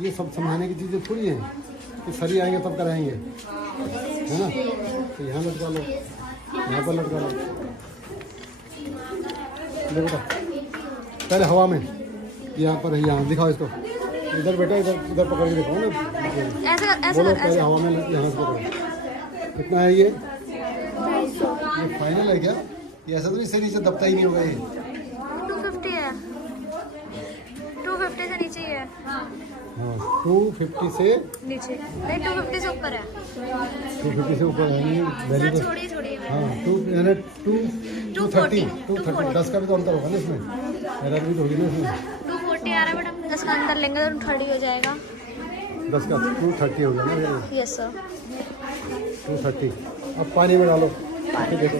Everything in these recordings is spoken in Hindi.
ये सब संभालने की चीज़ें थोड़ी हैं कि सरी आएंगे तब कराएंगे, है ना। तो यहाँ लटका लो, यहाँ पर लटका लो। ले बेटा पहले हवा में, यहाँ पर यहाँ दिखाओ इसको, इधर बेटा इधर पकड़ के दिखाओ ना, बोलो पहले हवा में यहाँ से पकड़ो। कितना है ये फाइनल है क्या? ये ऐसा तो नहीं सही नीचे दबता ही नहीं होगा ये। 250 है, 250 से नीचे ही है। हाँ 250 से नीचे नहीं, 250 से ऊपर है। 250 से ऊपर है नहीं वैल्यू तो। छोड़िए हाँ 230 10 का भी तो अंतर होगा ना इसमें, एरर भी तो होगी ना इसमें। 240 आ रहा है मैडम, 10 का अंदर लेंगे तो 30 हो जाएगा। 10 का 230 हो गया ना। Yes sir 230। अब पानी में डालो, देखो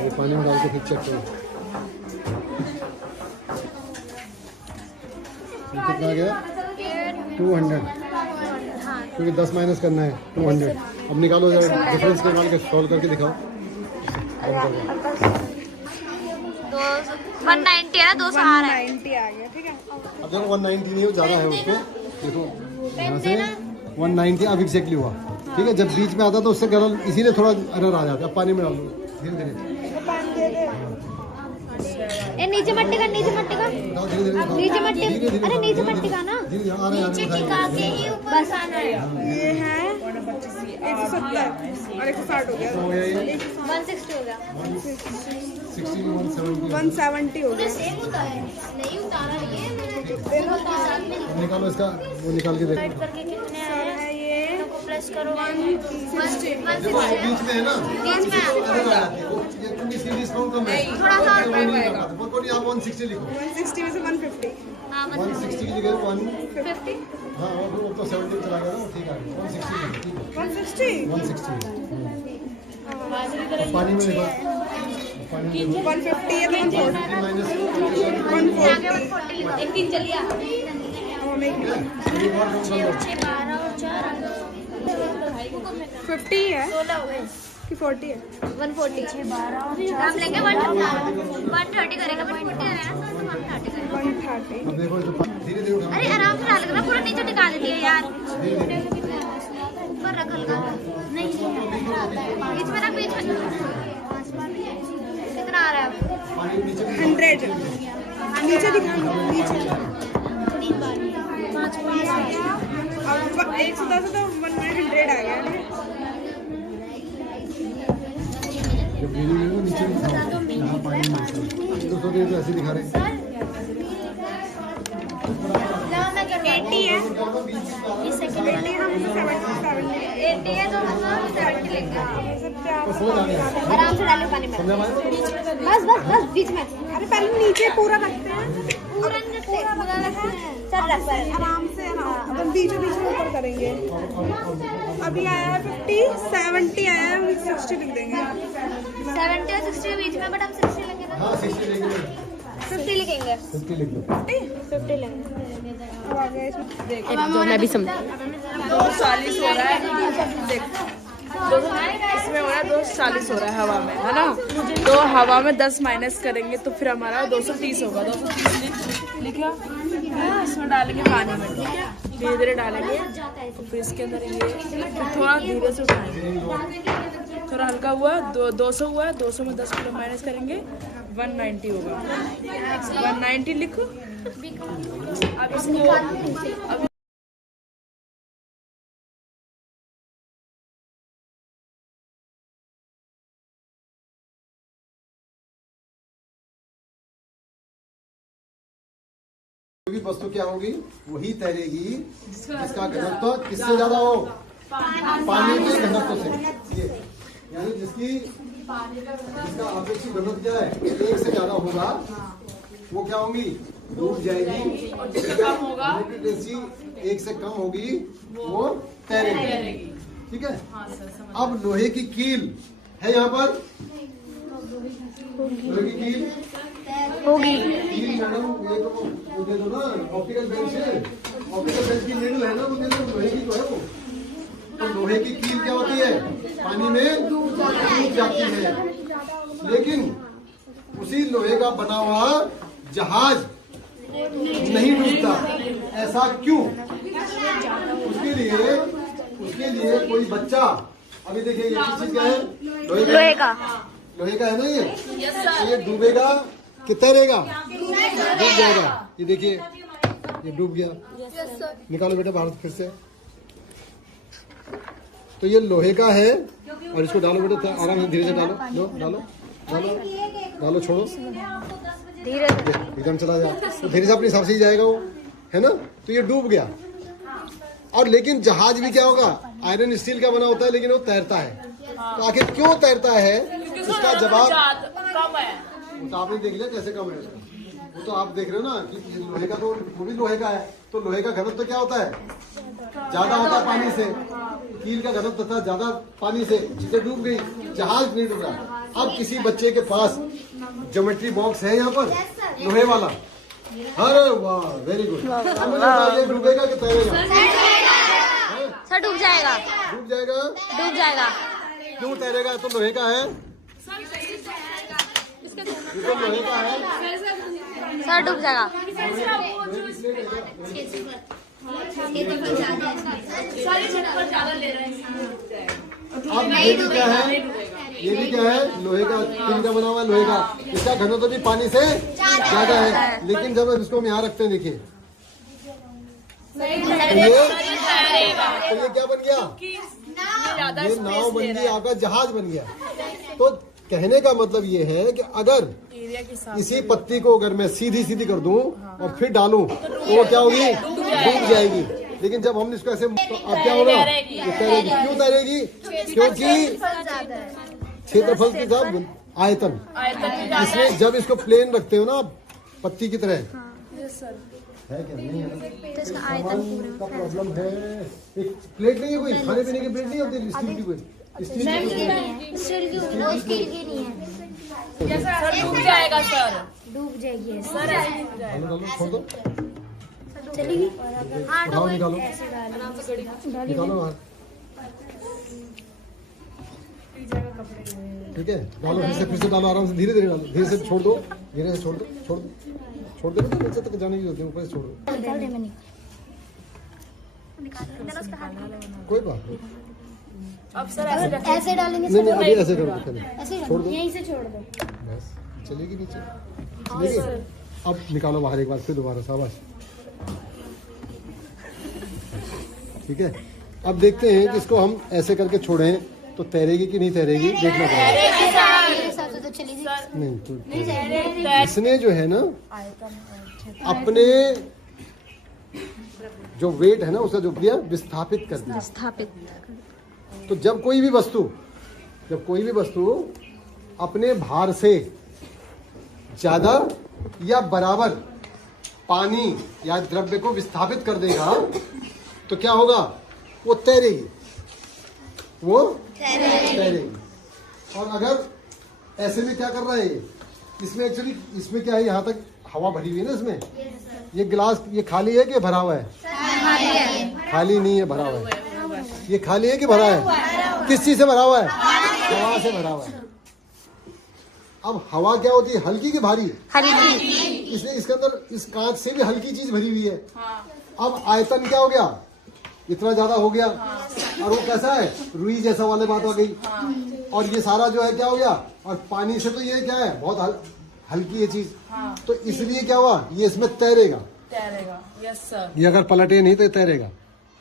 ये पानी में डाल के फिर चेक करो कितना आ गया। 200 क्योंकि 10 माइनस करना है 200। अब निकालो डिफरेंस निकाल के सॉल्व करके दिखाओ। 190 है ना, 200 आ रहा है। 90 आ गया, ठीक है। अब देखो 190 नहीं हो, ज़्यादा है उसको, देखो यहाँ से 190 अब एग्जैक्टली हुआ, ठीक है। जब बीच में आता तो उससे गलत, इसीलिए थोड़ा एरर आ जाता है। अब पानी में डाल दो धीरे धीरे। ए नीचे मट्टी का, नीचे मट्टी का, नीचे मट्टी, अरे नीचे मट्टी का ना, नीचे टिका के ही ऊपर आना है। ये है 170 और 160 हो गया, 160 हो गया, 170 हो गया। सेम होता है, नहीं उतारा ये निकालो इसका, वो निकाल के देखो करके कितने आए हैं। ये प्लस करो 160 बीच में है ना, बीच में डिस्काउंट कम है थोड़ा सा आप 160 लिखो। 160 में से 150। हाँ 160 की जगह 150। हाँ वो तो 70 चला गया ना, ठीक है 160 ठीक है 160 160। पानी में लिखो, पानी में 150 है, 140 माइनस 140। एक दिन चलिए 50 है कि 40 है? 140 हम लेंगे 130 करेगा, 140 करेगा 130 करेगा। 130। अब देखो जो धीरे धीरे उठाओ। अरे आराम से डाल ना, पूरा नीचे निकाल दिए यार, ऊपर रखल का नहीं, बीच में रख, बीच में कितना आ रहा है? 100 नीचे दिखा, नीचे और 110 तो 100 आ गया। जब नीचे दिखाओ, यहाँ पानी में तो ऐसे दिखा रहे हैं। 80 है, 80 हम 80 है तो हम 70 लेंगे। तो समझ आ गया, आराम से डालिए पानी में, समझ में आया? बस बस बस बीच में। अरे पहले नीचे पूरा रखते हैं, पूरा रखते हैं, चल रख पर आराम से। हम बीच बीच में ऊपर करेंगे। अभी आया है 50, 70 आया है, हम 60 लिख देंगे। 70 और 60 के बीच में, बट हम 60 लेंगे ना, हाँ 60 लेंगे, 50 लिखेंगे, 50 लिख दो। 50 लेंगे। अब आ गया इसमें, देख जो मैं भी समझा 240 हो रहा है, देख इसमें हो रहा है 240 हो रहा है हवा में, है ना। तो हवा में 10 माइनस करेंगे तो फिर हमारा 230 होगा। 230 लिखा, इसमें डालेंगे पानी में, ठीक है। धीरे धीरे डालेंगे तो फिर इसके अंदर ये थोड़ा धीरे से उठाएंगे, थोड़ा हल्का हुआ। 200 हुआ, 200 में 10 किलो माइनस करेंगे 190 होगा। 190 लिखो। अब इसको वस्तु क्या होगी, वही तैरेगी जिसका घनत्व किससे ज्यादा हो, पानी के घनत्व से। ये यानी जिसका अपेक्षित घनत्व क्या है, 1 से ज्यादा होगा, वो क्या होगी, डूब जाएगी। और जिसका कम होगा, 1 से कम होगी, वो तैरेगी, ठीक है। अब लोहे की कील है यहाँ पर, लोहे की कील होगी। मैडम ये तो वो दे दो ना, ऑप्टिकल बेंच है, ऑप्टिकल बेंच की नीडल है ना, वो दे दो, लोहे की तो है वो। तो लोहे की कील क्या होती है, पानी में डूब जाती है, लेकिन उसी लोहे का बना हुआ जहाज नहीं डूबता। ऐसा क्यों? उसके लिए कोई बच्चा, अभी देखिए ये चीज क्या है? लोहे का। लोहे का है ना ये? ये डूबेगा कि तैरेगा? डूब जाएगा। ये देखिए ये डूब गया। निकालो बेटा बाहर फिर से। तो ये लोहे का है और इसको डालो बेटा आराम से, धीरे से डालो। डालो डालो डालो, छोड़ो, धीरे एकदम चला जाए तो धीरे से अपने हिसाब से ही जाएगा वो, है ना? तो ये डूब गया। और लेकिन जहाज भी क्या होगा? आयरन स्टील का बना होता है, लेकिन वो तैरता है। तो आखिर क्यों तैरता है? इसका जवाब कम है। वो तो आपने देख लिया कैसे कम है उसका। वो तो आप देख रहे हो ना कि लोहे का, तो वो भी लोहे का है। तो लोहे का घनत्व तो क्या होता है? ज्यादा होता है पानी से। कील का घनत्व था ज्यादा पानी से, चीजें डूब गई, जहाज नहीं डूब रहा। अब किसी बच्चे के पास ज्योमेट्री बॉक्स है यहाँ पर लोहे वाला, अरे वाह वेरी गुड। ये डूबेगा कि तैरेगा? सर डूब जाएगा। डूब जाएगा। डूब जाएगा। क्यों तैरेगा? तो लोहे का है, ये तो लोहे का है। सर डूब जाएगा। अब ये भी क्या है? ये भी क्या है? लोहे का, टीन का बना हुआ है, लोहे का। इसका घनत्व तो भी पानी से ज्यादा है, लेकिन जब इसको हम यहाँ रखते हैं, देखिए तो ये क्या बन गया? ये नाव बन गई, आपका जहाज बन गया। तो कहने का मतलब ये है कि अगर इसी पत्ती को अगर मैं सीधी सीधी कर दूं और फिर डालूं तो वो क्या होगी? डूब जाएगी। लेकिन जब हम इसको ऐसे, तो अब क्या होगा? ये तैरेगी। क्यों तैरेगी? क्योंकि क्षेत्रफल के साथ आयतन। इसमें जब इसको प्लेन रखते हो ना आप, पत्ती की तरह, है क्या? नहीं है तो इसका आयतन का प्रॉब्लम है। एक प्लेट नहीं है कोई, खाने पीने की प्लेट नहीं होती स्टील की कोई? स्टील की स्टील की नहीं है। सर डूब जाएगा सर। डूब जाएगी सर डालो, छोड़ दो, चलेगी। उठाओ, निकालो निकालो बाहर। ठीक है, डालो फिर से डालो, आराम से धीरे धीरे डालो, धीरे से छोड़ दो, धीरे से छोड़ दो, छोड़ दो, नीचे तक जाने की जरूरत है, ऊपर से छोड़ दो। कोई बात नहीं। अब सर ऐसे डालेंगे। नहीं नहीं, अभी ऐसे करो, पहले ऐसे छोड़ दो, यहीं से छोड़ दो। बस चलेगी नीचे, चलेगी। अब निकालो बाहर एक बार, फिर दोबारा, शाबाश। ठीक है, अब देखते हैं कि इसको हम ऐसे करके छोड़ें तो तैरेगी कि नहीं तैरेगी, देखना पड़ेगा। नहीं तो इसने जो है ना अपने जो वेट है ना उसका जो दिया विस्थापित कर दिया। स्थापित। तो जब कोई भी वस्तु अपने भार से ज्यादा या बराबर पानी या द्रव्य को विस्थापित कर देगा तो क्या होगा? वो तैरेगी, वो तैरेगी। और अगर ऐसे में क्या कर रहा है इसमें एक्चुअली, इसमें क्या है, यहाँ तक हवा भरी हुई है ना इसमें। ये गिलास ये खाली है कि भरा हुआ है? खाली नहीं है, भरा हुआ है। ये खाली है कि भरा है? किस चीज से भरा हुआ है? हवा से भरा हुआ है। अब हवा क्या होती है, हल्की की भारी? हल्की। इसलिए इसके अंदर इस कांच से भी हल्की चीज भरी हुई है। अब आयतन क्या हो गया? इतना ज्यादा हो गया। और वो कैसा है? रुई जैसा वाले बात आ गई। और ये सारा जो है क्या हो गया? और पानी से तो ये क्या है, बहुत हल्की है चीज। तो इसलिए क्या हुआ, ये इसमें तैरेगा। Yes sir. ये अगर पलटे नहीं तो तैरेगा।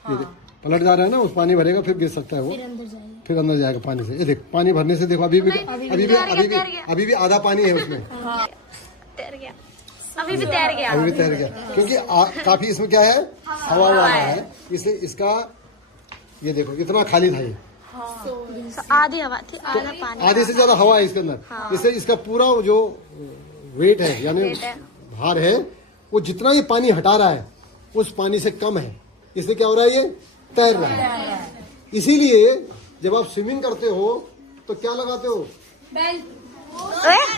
ये पलट जा रहा है ना, उस पानी भरेगा फिर गिर सकता है वो, फिर अंदर जाएगा पानी से। ये देख, पानी भरने से देखो अभी भी आधा पानी है उसमें। तैर गया, अभी भी तैर गया, क्योंकि काफी इसमें क्या है, हवा वाला है, इसलिए इसका ये देखो इतना खाली था ये। आधी हवा थी, आधा पानी, आधे से ज्यादा हवा है इसके अंदर। इससे इसका पूरा जो वेट है यानी भार है, वो जितना ये पानी हटा रहा है उस पानी से कम है। इसलिए क्या हो रहा है, ये तैर रहा है। इसीलिए जब आप स्विमिंग करते हो तो क्या लगाते हो?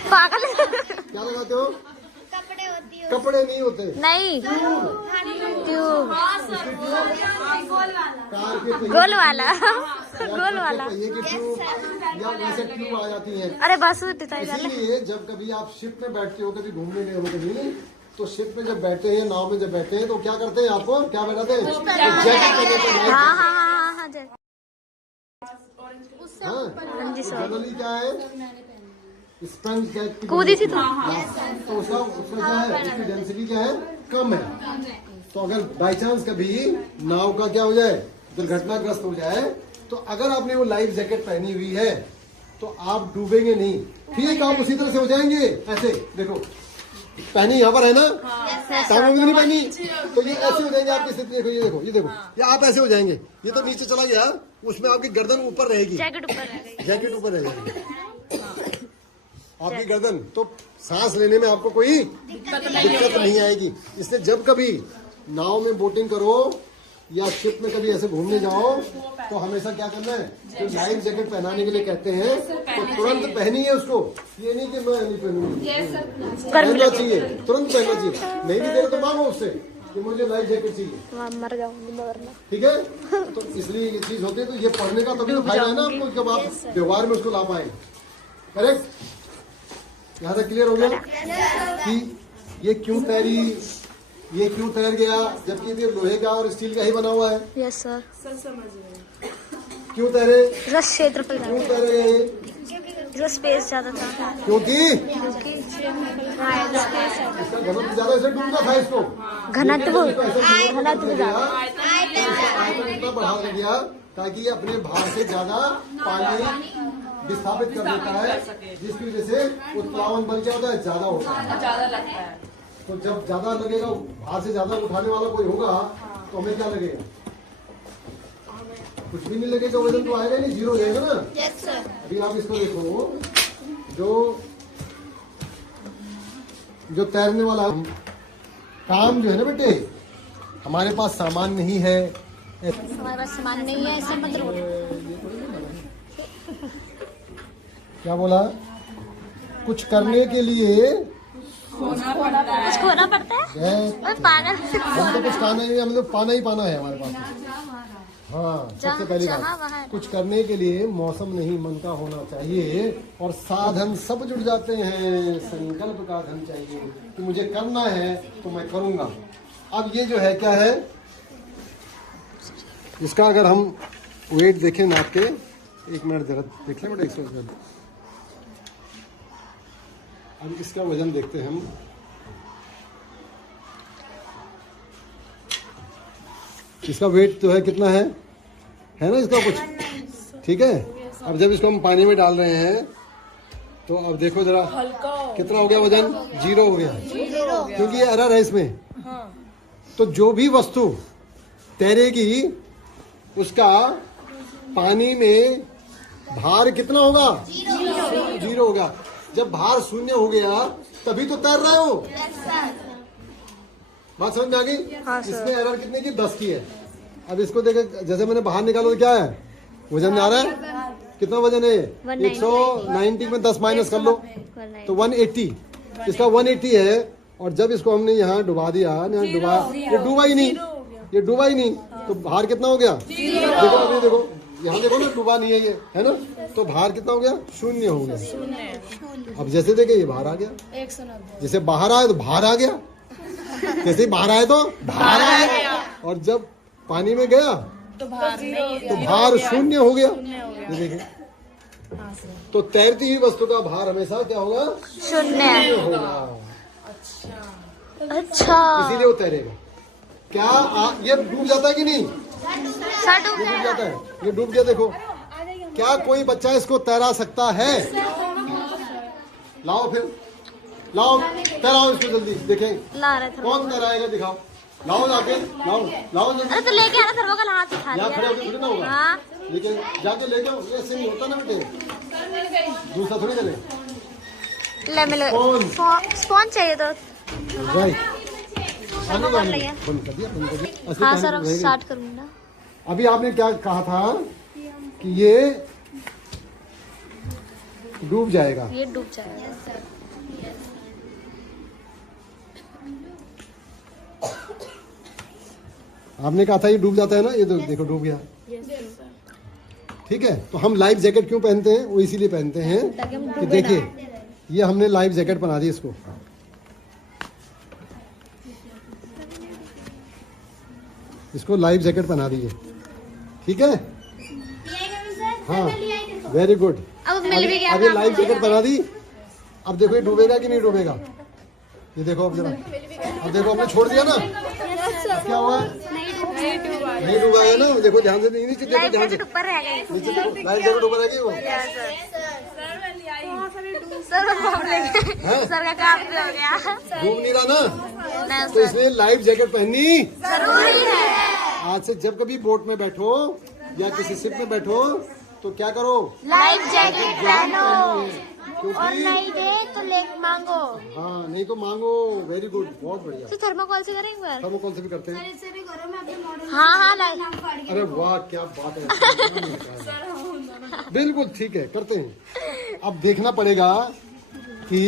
पागल। क्या लगाते हो? कपड़े नहीं होते, नहीं, ट्यूब, कार के गोल वाला, पहिए की ट्यूब या वैसे ट्यूब आ जाती है। अरे बस इसीलिए जब कभी आप शिप में बैठते हो, कभी घूमने गए हो कभी, तो शिप में जब बैठते हैं, नाव में जब बैठते हैं, तो क्या करते हैं? आपको क्या बैठाते हैं? जैकेट पहनते हैं। हाँ जी सर। जनरली क्या है? स्पंज जैकेट कूदी थी तो उसका क्या है? उसकी डेंसिटी क्या है? कम है। तो अगर बाई चांस कभी नाव का क्या हो जाए, दुर्घटनाग्रस्त हो जाए, तो अगर आपने वो लाइफ जैकेट पहनी हुई है तो आप डूबेंगे नहीं। ठीक, आप उसी तरह से हो जाएंगे। ऐसे देखो, पहनी यहाँ पर है ना, टांगों में नहीं पहनी, तो ये ऐसे हो जाएंगे आपकी स्थिति। देखो ये देखो, ये देखो, ये आप ऐसे हो जाएंगे। ये तो नीचे चला गया, उसमें आपकी गर्दन ऊपर रहेगी, जैकेट ऊपर रहेगी, जैकेट ऊपर रहेगी आपकी गर्दन, तो सांस लेने में आपको कोई दिक्कत नहीं आएगी। इसलिए जब कभी नाव में बोटिंग करो या शिप में कभी ऐसे घूमने जाओ, तो हमेशा क्या करना है? तो लाइफ जैकेट पहनाने के लिए कहते हैं, तो तुरंत पहनी है उसको। ये नहीं कि मैं नहीं पहनूंगी, पहनना चाहिए, तुरंत पहनना चाहिए। नहीं भी दे तो मांगो उससे कि मुझे लाइफ जैकेट चाहिए, मर जाऊंगी। ठीक है? तो इसलिए ये चीज होती है। तो ये पढ़ने का तभी तो फायदा है ना आपको, जब आप व्यवहार में उसको ला पाए। करेक्ट? यहाँ तक क्लियर हो गया कि ये क्यों तैरी, ये क्यों तैर गया, जबकि ये लोहे का और स्टील का ही बना हुआ है। Yes sir. समझ गए। क्यों तैरे? रस क्षेत्र पर क्यों तैरे? जो स्पेस ज्यादा था, क्योंकि क्योंकि इसका घनत्व ज्यादा, इसे डूबना था इसको। घनत्व घनत्व ज्यादा इतना बढ़ा दिया ताकि ये अपने भार से ज्यादा पानी विस्थापित कर देता है, जिसकी वजह से उत्प्लावन बल क्या होता है? ज्यादा होता है, ज्यादा लगता है। तो जब ज्यादा लगेगा, भार से ज्यादा उठाने वाला कोई होगा, तो हमें क्या लगेगा? कुछ भी नहीं लगेगा, वजन तो आएगा नहीं, जीरो रहेगा ना। Yes sir. अभी आप इसको देखो, जो तैरने वाला काम जो है ना बेटे, हमारे पास सामान नहीं है, हमारे पास सामान नहीं है, ऐसा मतलब क्या बोला? कुछ करने के लिए कुछ खोना पड़ता है। पागल, हम तो कुछ खाना ही, हम लोग पाना ही पाना है हमारे पास। हाँ, सबसे पहली बात, कुछ करने के लिए मौसम नहीं, मन का होना चाहिए, और साधन सब जुड़ जाते हैं। संकल्प का धन चाहिए कि मुझे करना है तो मैं करूंगा। अब ये जो है क्या है, इसका अगर हम वेट देखें नाप के, एक मिनट जरा देख लें बेटा, 100। अब इसका वजन देखते हैं हम। इसका वेट जो है कितना है ना इसका कुछ, ठीक है? अब जब इसको हम पानी में डाल रहे हैं, तो अब देखो जरा कितना हो गया वजन? 0 हो गया, क्योंकि ये एरर है इसमें। तो जो भी वस्तु तैरेगी, उसका पानी में भार कितना होगा? 0 होगा। जब भार 0 हो गया, तभी तो तैर रहे हो। बात समझ में आ गई? इसमें एरर कितने की? 10 की है। अब इसको देखे, जैसे मैंने बाहर निकाला तो क्या है? वजन आ रहा है, कितना वजन है? 190 में 10 माइनस कर लो तो 180। इसका 180 है, और जब इसको हमने यहाँ डुबा दिया, ये डूबा ही नहीं, ये डूबा ही नहीं, तो भार कितना हो गया? देखो अभी देखो, यहाँ देखो ना, डूबा नहीं है ये, है ना? तो भार कितना हो गया? 0 हो गया। अब जैसे देखे ये बाहर आ गया, जैसे बाहर आया तो बाहर आ गया, जैसे बाहर आए तो बाहर आया, और जब पानी में गया तो भार 0 हो गया। ये देखें, तो तैरती हुई वस्तु का भार हमेशा क्या होगा? 0 होगा। अच्छा, इसीलिए वो तैरेगा। क्या ये डूब जाता है कि नहीं? डूब जाता है, ये डूब गया। देखो, क्या कोई बच्चा इसको तैरा सकता है? लाओ फिर, लाओ तैराओ इसको जल्दी, देखें ला रहे थे। कौन तैराएगा, दिखाओ। लाओ जाके, लाओ जल्दी। अरे तो लेके आना सर, वो कल हाथ उठा यहाँ खड़े होकर थोड़ी ना होगा। हाँ, लेकिन जाके ले जाओ, ऐसे नहीं होता ना बेटे, दूसरा थोड़ी चले। ले मिलो, स्पॉन चाहिए तो राइट, बंद कर दिया। हाँ सर, अब स्टार्ट करूँगा। अभी आपने क्या कहा था कि ये डूब जाएगा? ये डूब जाएगा। आपने कहा था ये डूब जाता है ना, ये देखो डूब गया। ठीक है, तो हम लाइफ जैकेट क्यों पहनते हैं? वो इसीलिए पहनते हैं कि देखिए, ये हमने लाइफ जैकेट बना दी इसको, इसको लाइफ जैकेट पहना दीजिए, ठीक है? हाँ, वेरी गुड। अब मिल भी गया अभी लाइफ जैकेट पहना दी। अब देखो ये डूबेगा कि नहीं डूबेगा, ये देखो अब जरा। अब देखो हमने छोड़ दिया ना, अब क्या हुआ? नहीं डूबा है ना, देखो ध्यान से, नीचे देखो ध्यान से, ऊपर रह गए। नीचे देखो, लाइफ जैकेट ऊपर रहेगी वो। सर का काम भी हो गया। डूब नहीं रहा ना, तो इसलिए लाइफ जैकेट पहननी जरूरी है। आज से जब कभी बोट में बैठो या किसी शिप में बैठो तो क्या करो, लाइफ जैकेट पहनो, और क्योंकि नहीं दे तो ले मांगो। हाँ, नहीं तो मांगो। वेरी गुड, बहुत बढ़िया। तो थर्माकोल से करेंगे बार? थर्मोकोल से भी करते हैं। हाँ हाँ लाइफ। अरे वाह, क्या बात है। बिल्कुल ठीक है, करते हैं। अब देखना पड़ेगा कि